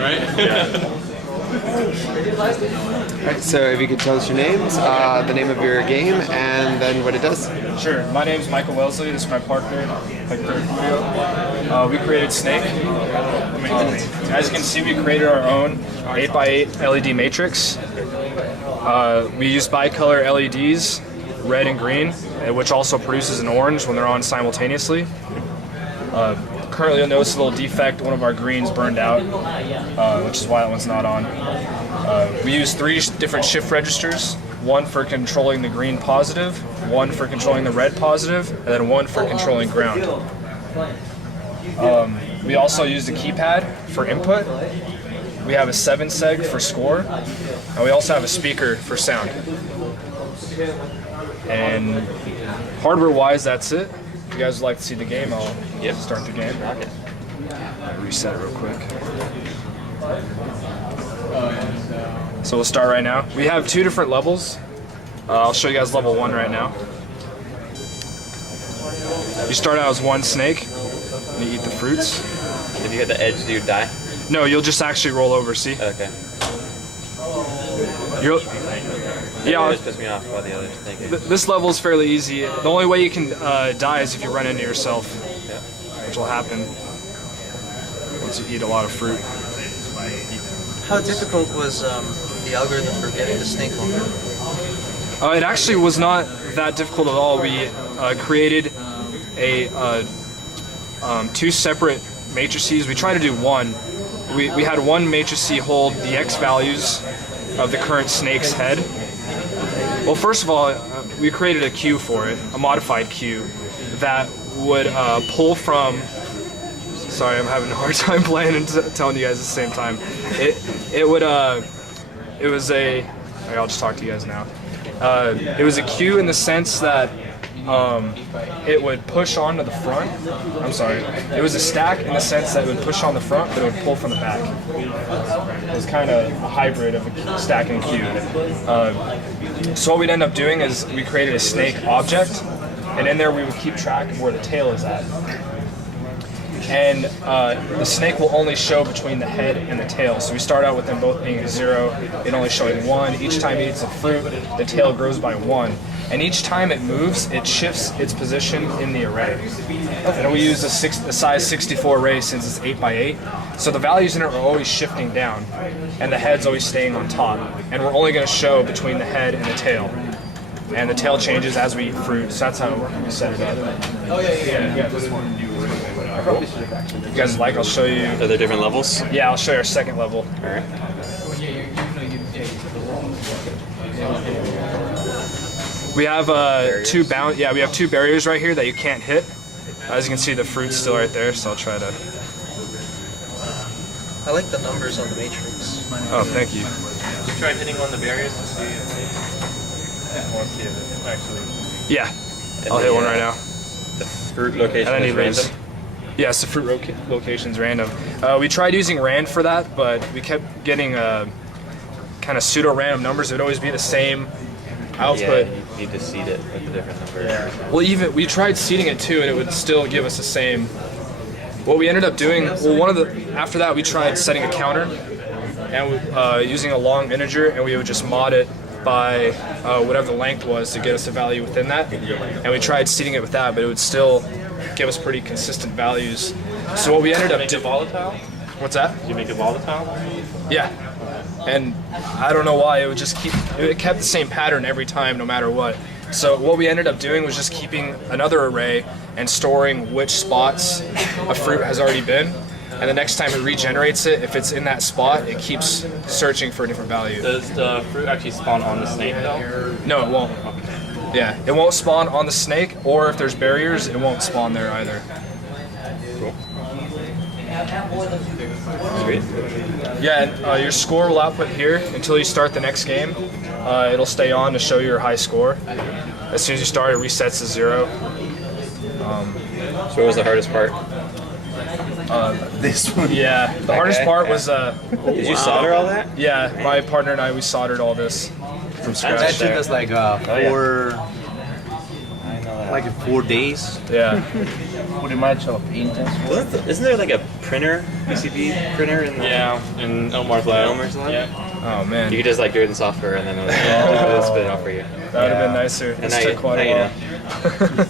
right? Yeah. Alright, so if you could tell us your names, the name of your game, and then what it does. Sure. My name's Michael Wellesley. This is my partner, Hector Julio. We created Snake. As you can see, we created our own 8x8 LED matrix. We use bicolor LEDs, red and green, which also produces an orange when they're on simultaneously. Currently, you'll notice a little defect. One of our greens burned out, which is why that one's not on. We use 3 different shift registers. One for controlling the green positive, one for controlling the red positive, and then one for controlling ground. We also use the keypad for input. We have a 7-seg for score, and we also have a speaker for sound. And hardware-wise, that's it. If you guys would like to see the game, I'll start the game. Reset it real quick. So we'll start right now. We have 2 different levels. I'll show you guys level 1 right now. You start out as 1 snake, and you eat the fruits. If you hit the edge, do you die? No, you'll just actually roll over, see? Okay. Yeah, It just pissed me off by the others thinking. this level is fairly easy. The only way you can die is if you run into yourself, which will happen once you eat a lot of fruit. How difficult was the algorithm for getting the snake longer? It actually was not that difficult at all. We created a 2 separate matrices. We tried to do one. We had one matrix hold the X values of the current snake's head. Well, first of all, we created a queue for it, a modified queue, that would pull from. Sorry, I'm having a hard time playing and telling you guys at the same time. It was a. I'll just talk to you guys now. It was a queue in the sense that it would push onto the front. I'm sorry. It was a stack in the sense that it would push on the front, but it would pull from the back. It was kind of a hybrid of a stack and a queue. So what we'd end up doing is we created a snake object, and in there we would keep track of where the tail is at. And the snake will only show between the head and the tail. So we start out with them both being 0, it only showing 1. Each time it eats a fruit, the tail grows by 1. And each time it moves, it shifts its position in the array. And we use a size 64 array since it's 8x8. So the values in it are always shifting down, and the head's always staying on top. And we're only going to show between the head and the tail. And the tail changes as we eat fruit, so that's how we set it up. Oh yeah. If you guys like, I'll show you. Are there different levels? Yeah, I'll show you our 2nd level. Alright. We have we have 2 barriers right here that you can't hit. As you can see, the fruit's still right there, so I'll try to. I like the numbers on the matrix. Oh, thank you. You tried hitting on the barriers to see if actually. Yeah, I'll hit one right now. The fruit location And then is he leaves. random. Yes, the fruit location's random. We tried using rand for that, but we kept getting kind of pseudo-random numbers. It would always be the same output. Yeah, you need to seed it with a different number. Well, we tried seeding it too, and it would still give us the same. What we ended up doing, after that, we tried setting a counter and using a long integer, and we would just mod it by whatever the length was to get us a value within that. And we tried seeding it with that, but it would still give us pretty consistent values. So what we ended up doing. Volatile? What's that? Did you make it volatile? Yeah. And I don't know why, it kept the same pattern every time, no matter what. So what we ended up doing was just keeping another array and storing which spots a fruit has already been. And the next time it regenerates it, if it's in that spot, it keeps searching for a different value. Does the fruit actually spawn on the snake though? No, it won't. Yeah, it won't spawn on the snake, or if there's barriers, it won't spawn there either. Cool. Sweet. Yeah, and your score will output here until you start the next game. It'll stay on to show your high score. As soon as you start, it resets to 0. So what was the hardest part? This one. Yeah, the hardest part was Did you solder all that? yeah, my partner and I, we soldered all this from scratch. That took us like yeah. 4 days. Yeah. pretty much of Intel's work. Isn't there like a printer, PCB printer in the in Elmar's lab? Oh man, You could just like do it in software and then it'll spit it out for you. that would have been nicer. And This now took you, quite now a you while. know.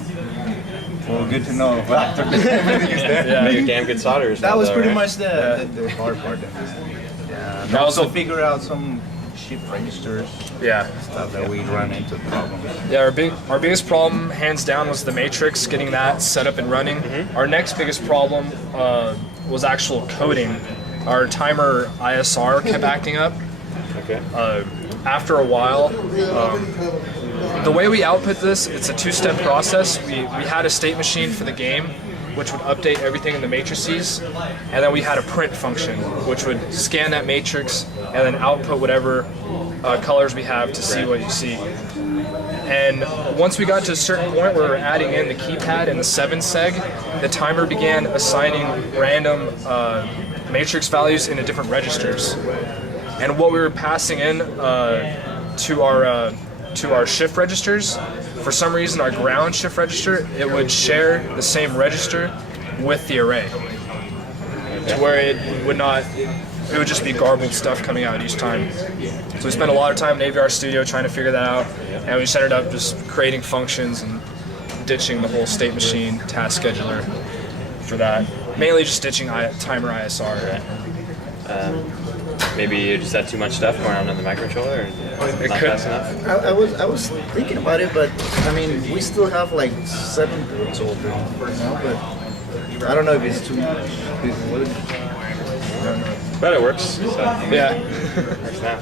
Well, good to know. Well, everything is there. Yeah. You're damn good solderers. That now, was though, pretty right? much the hard part. Yeah. And That was also the- figure out some shift registers, Yeah. stuff that we run into problems. Yeah, our biggest problem, hands down, was the matrix, getting that set up and running. Our next biggest problem was actual coding. Our timer ISR kept acting up. Okay. After a while, the way we output this, it's a two-step process. We had a state machine for the game, which would update everything in the matrices, and then we had a print function, which would scan that matrix and then output whatever colors we have to see what you see. And once we got to a certain point where we were adding in the keypad and the 7 seg, the timer began assigning random matrix values into different registers. And what we were passing in to our shift registers, for some reason our ground shift register, it would share the same register with the array, to where it would just be garbled stuff coming out each time. So we spent a lot of time in AVR Studio trying to figure that out, and we just ended up just creating functions and ditching the whole state machine task scheduler for that. Mainly just ditching timer ISR. Maybe you just had too much stuff going on in the microcontroller and not could- fast enough. I was thinking about it, but I mean, we still have like 7 ports open for now, but I don't know if it's too big. But it works. So Yeah. it works now.